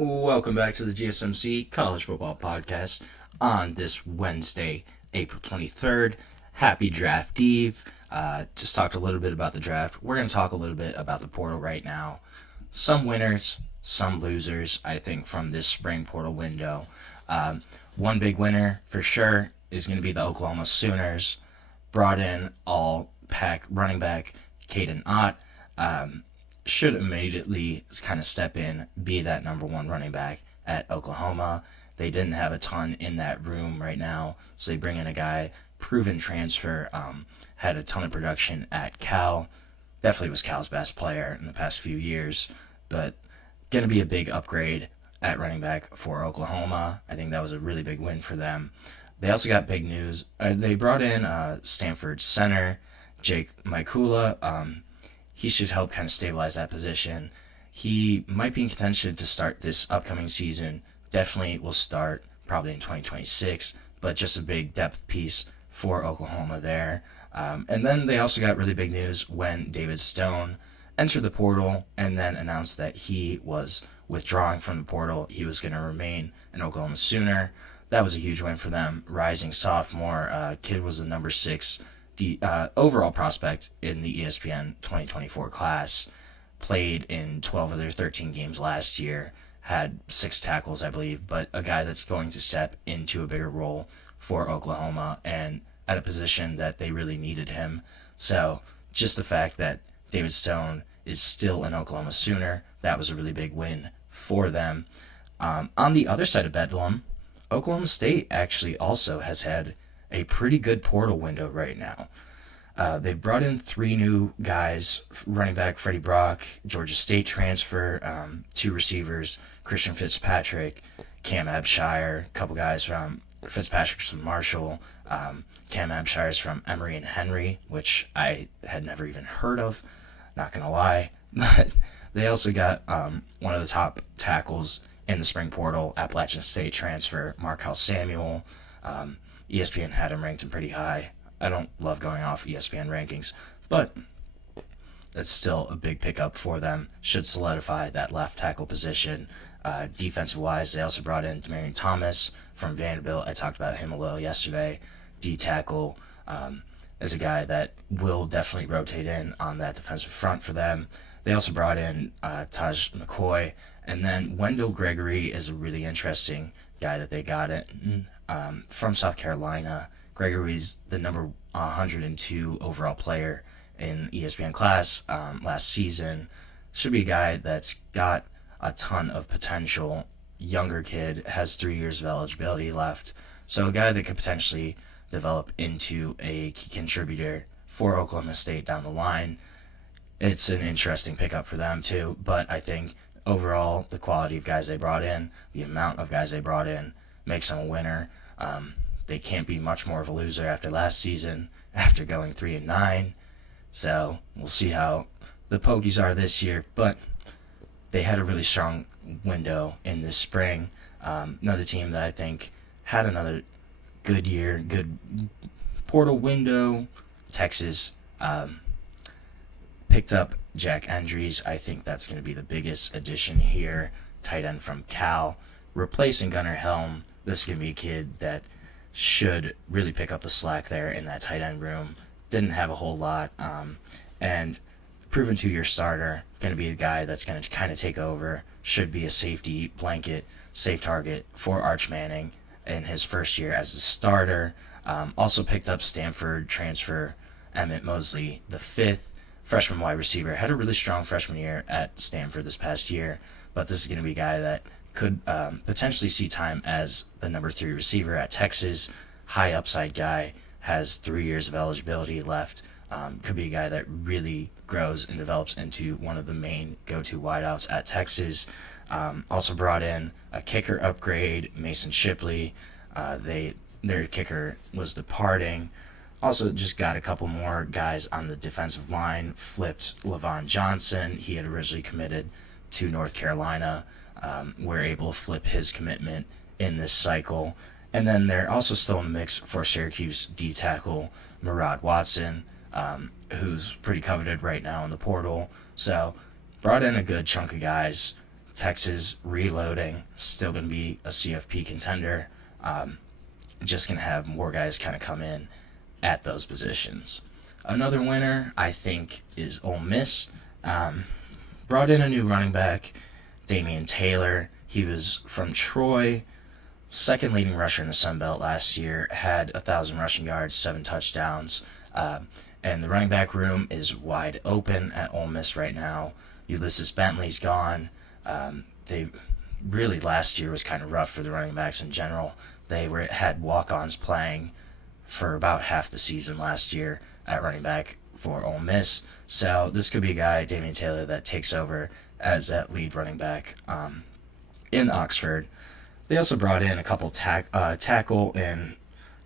Welcome back to the GSMC College Football Podcast on this Wednesday, April 23rd. Happy Draft Eve. Just talked a little bit about the draft. We're going to talk a little bit about the portal right now. Some winners, some losers, I think, from this spring portal window. One big winner, for sure, is going to be the Oklahoma Sooners. Brought in all-pack running back Cadyn Ott. Should immediately kind of step in, be that number one running back at Oklahoma. They didn't have a ton in that room right now, so they bring in a guy, proven transfer, had a ton of production at Cal. Definitely was Cal's best player in the past few years, but going to be a big upgrade at running back for Oklahoma. I think that was a really big win for them. They also got big news. They brought in Stanford center, Jake Mikula. He should help kind of stabilize that position. He might be in contention to start this upcoming season. Definitely will start probably in 2026, but just a big depth piece for Oklahoma there. And then they also got really big news when David Stone entered the portal and then announced that he was withdrawing from the portal. He was going to remain an Oklahoma Sooner. That was a huge win for them. Rising sophomore. Kid was the number 6 overall prospect in the ESPN 2024 class, played in 12 of their 13 games last year, had 6 tackles, I believe, but a guy that's going to step into a bigger role for Oklahoma and at a position that they really needed him. So just the fact that David Stone is still an Oklahoma Sooner, that was a really big win for them. On the other side of Bedlam, Oklahoma State actually also has had a pretty good portal window right now. They brought in 3 new guys, running back Freddie Brock, Georgia State transfer, 2 receivers, Christian Fitzpatrick, Cam Abshire, a couple guys from Fitzpatrick's from Marshall, Cam Abshire's from Emory and Henry, which I had never even heard of, not going to lie. But they also got one of the top tackles in the spring portal, Appalachian State transfer, Markell Samuel. ESPN had him ranked pretty high. I don't love going off ESPN rankings, but that's still a big pickup for them. Should solidify that left tackle position. Defensive-wise, they also brought in Demarion Thomas from Vanderbilt. I talked about him a little yesterday. D-tackle is a guy that will definitely rotate in on that defensive front for them. They also brought in Taj McCoy, and then Wendell Gregory is a really interesting guy that they got in. From South Carolina. Gregory's the number 102 overall player in ESPN class last season. Should be a guy that's got a ton of potential. Younger kid, has 3 years of eligibility left. So a guy that could potentially develop into a key contributor for Oklahoma State down the line. It's an interesting pickup for them too, but I think overall the quality of guys they brought in, the amount of guys they brought in, makes them a winner. They can't be much more of a loser after last season, after going 3-9. So we'll see how the Pokies are this year, but they had a really strong window in this spring. Another team that I think had another good year, good portal window, Texas. Picked up Jack Endries. I think that's going to be the biggest addition here. Tight end from Cal, replacing Gunnar Helm. This is going to be a kid that should really pick up the slack there in that tight end room. Didn't have a whole lot. And proven 2-year starter. Going to be a guy that's going to kind of take over. Should be a safety blanket, safe target for Arch Manning in his first year as a starter. Also picked up Stanford transfer Emmett Mosley, the 5th freshman wide receiver. Had a really strong freshman year at Stanford this past year. But this is going to be a guy that could potentially see time as the number 3 receiver at Texas. High upside guy, has 3 years of eligibility left. Could be a guy that really grows and develops into one of the main go-to wideouts at Texas. Also brought in a kicker upgrade, Mason Shipley. Their kicker was departing. Also just got a couple more guys on the defensive line. Flipped Levon Johnson. He had originally committed to North Carolina. Were able to flip his commitment in this cycle. And then they're also still in the mix for Syracuse D-tackle Murad Watson, who's pretty coveted right now in the portal. So brought in a good chunk of guys Texas reloading, still going to be a CFP contender. Just going to have more guys kind of come in at those positions. Another winner, I think, is Ole Miss. Brought in a new running back, Damian Taylor. He was from Troy, second leading rusher in the Sun Belt last year, had 1,000 rushing yards, 7 touchdowns. And the running back room is wide open at Ole Miss right now. Ulysses Bentley's gone. They really, last year was kind of rough for the running backs in general. They had walk-ons playing for about half the season last year at running back for Ole Miss. So this could be a guy, Damian Taylor, that takes over as that lead running back in Oxford. They also brought in a couple tackle and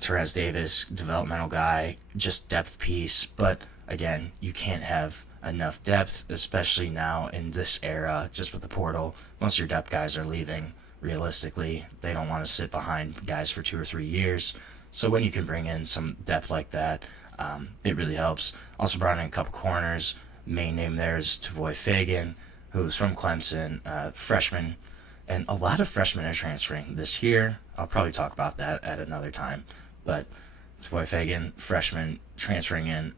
Terez Davis, developmental guy, just depth piece. But again, you can't have enough depth, especially now in this era, just with the portal. Most of your depth guys are leaving. Realistically, they don't want to sit behind guys for 2 or 3 years. So when you can bring in some depth like that, it really helps. Also brought in a couple corners. Main name there is Tavoy Fagan, who's from Clemson, freshman. And a lot of freshmen are transferring this year. I'll probably talk about that at another time. But Tavoy Fagan, freshman, transferring in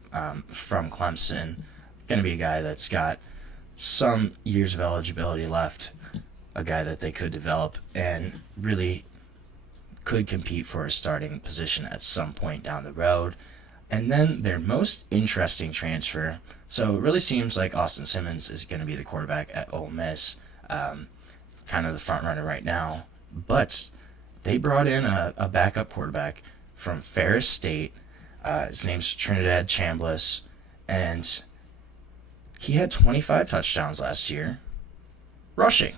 from Clemson. Going to be a guy that's got some years of eligibility left. A guy that they could develop and really could compete for a starting position at some point down the road. And then their most interesting transfer. So it really seems like Austin Simmons is going to be the quarterback at Ole Miss. Kind of the front runner right now. But they brought in a backup quarterback from Ferris State. His name's Trinidad Chambliss. And he had 25 touchdowns last year. Rushing.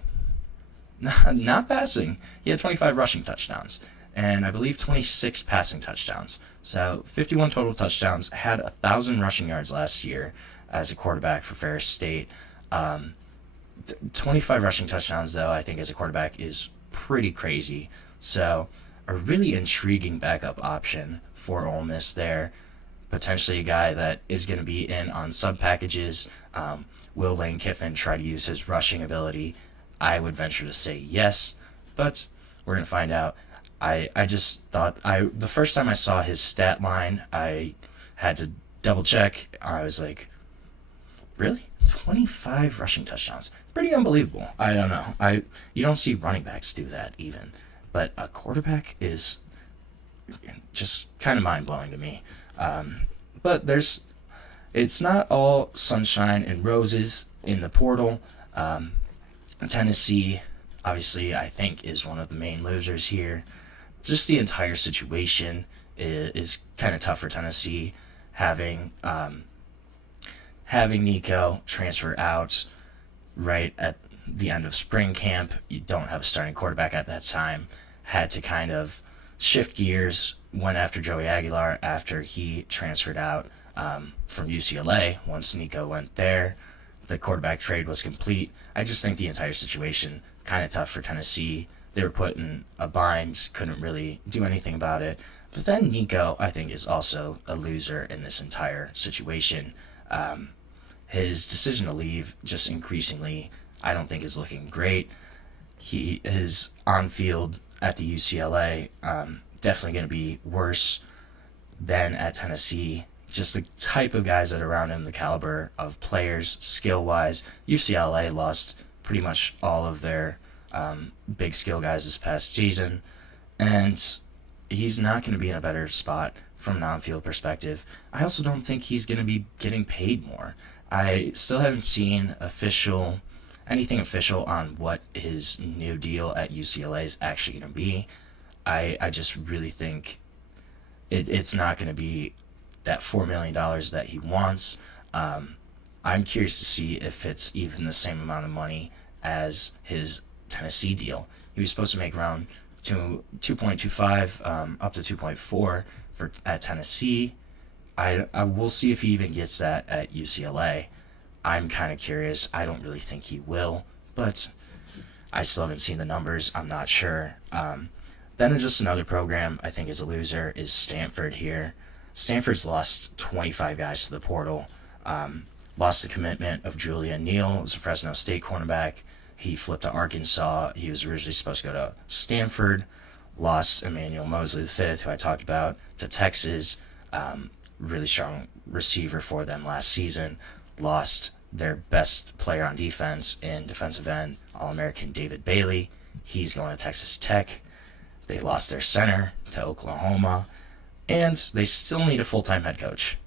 Not passing. He had 25 rushing touchdowns. And I believe 26 passing touchdowns. So 51 total touchdowns. Had 1,000 rushing yards last year as a quarterback for Ferris State. 25 rushing touchdowns, though, I think as a quarterback is pretty crazy. So a really intriguing backup option for Ole Miss there. Potentially a guy that is going to be in on sub packages. Will Lane Kiffin try to use his rushing ability? I would venture to say yes, but we're going to find out. I just thought, the first time I saw his stat line, I had to double check. I was like, really? 25 rushing touchdowns. Pretty unbelievable. I don't know. You don't see running backs do that even. But a quarterback is just kind of mind-blowing to me. But it's not all sunshine and roses in the portal. Tennessee, obviously, I think is one of the main losers here. Just the entire situation is kind of tough for Tennessee, having Nico transfer out right at the end of spring camp. You don't have a starting quarterback at that time. Had to kind of shift gears, went after Joey Aguilar after he transferred out from UCLA. Once Nico went there, the quarterback trade was complete. I just think the entire situation kind of tough for Tennessee. They were put in a bind, couldn't really do anything about it. But then Nico, I think, is also a loser in this entire situation. His decision to leave just increasingly, I don't think, is looking great. He is on field at the UCLA, definitely going to be worse than at Tennessee. Just the type of guys that are around him, the caliber of players, skill-wise. UCLA lost pretty much all of their big skill guys this past season, and he's not going to be in a better spot from an on-field perspective. I also don't think he's going to be getting paid more. I still haven't seen anything official on what his new deal at UCLA is actually going to be. I just really think it's not going to be that $4 million that he wants. I'm curious to see if it's even the same amount of money as his Tennessee deal. He was supposed to make around 2.25 up to 2.4 at Tennessee. I will see if he even gets that at UCLA. I'm kind of curious. I don't really think he will, but I still haven't seen the numbers. I'm not sure. Then just another program I think is a loser is Stanford here. Stanford's lost 25 guys to the portal. Lost the commitment of Julian Neal, who's a Fresno State cornerback. he flipped to Arkansas. He was originally supposed to go to Stanford, lost Emmanuel Mosley V, who I talked about, to Texas. Really strong receiver for them last season. Lost their best player on defense in defensive end, All-American David Bailey. He's going to Texas Tech. They lost their center to Oklahoma. And they still need a full-time head coach.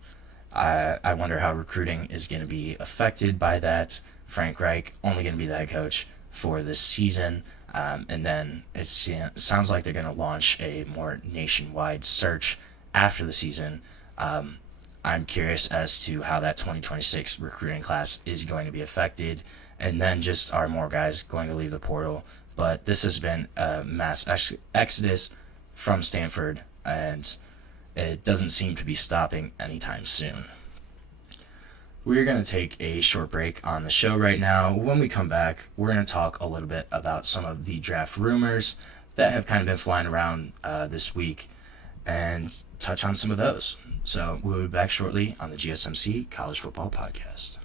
I wonder how recruiting is going to be affected by that. Frank Reich only going to be the head coach for this season. And then it sounds like they're going to launch a more nationwide search after the season. I'm curious as to how that 2026 recruiting class is going to be affected. And then just are more guys going to leave the portal. But this has been a mass exodus from Stanford, and it doesn't seem to be stopping anytime soon. We're going to take a short break on the show right now. When we come back, we're going to talk a little bit about some of the draft rumors that have kind of been flying around this week and touch on some of those. So we'll be back shortly on the GSMC College Football Podcast.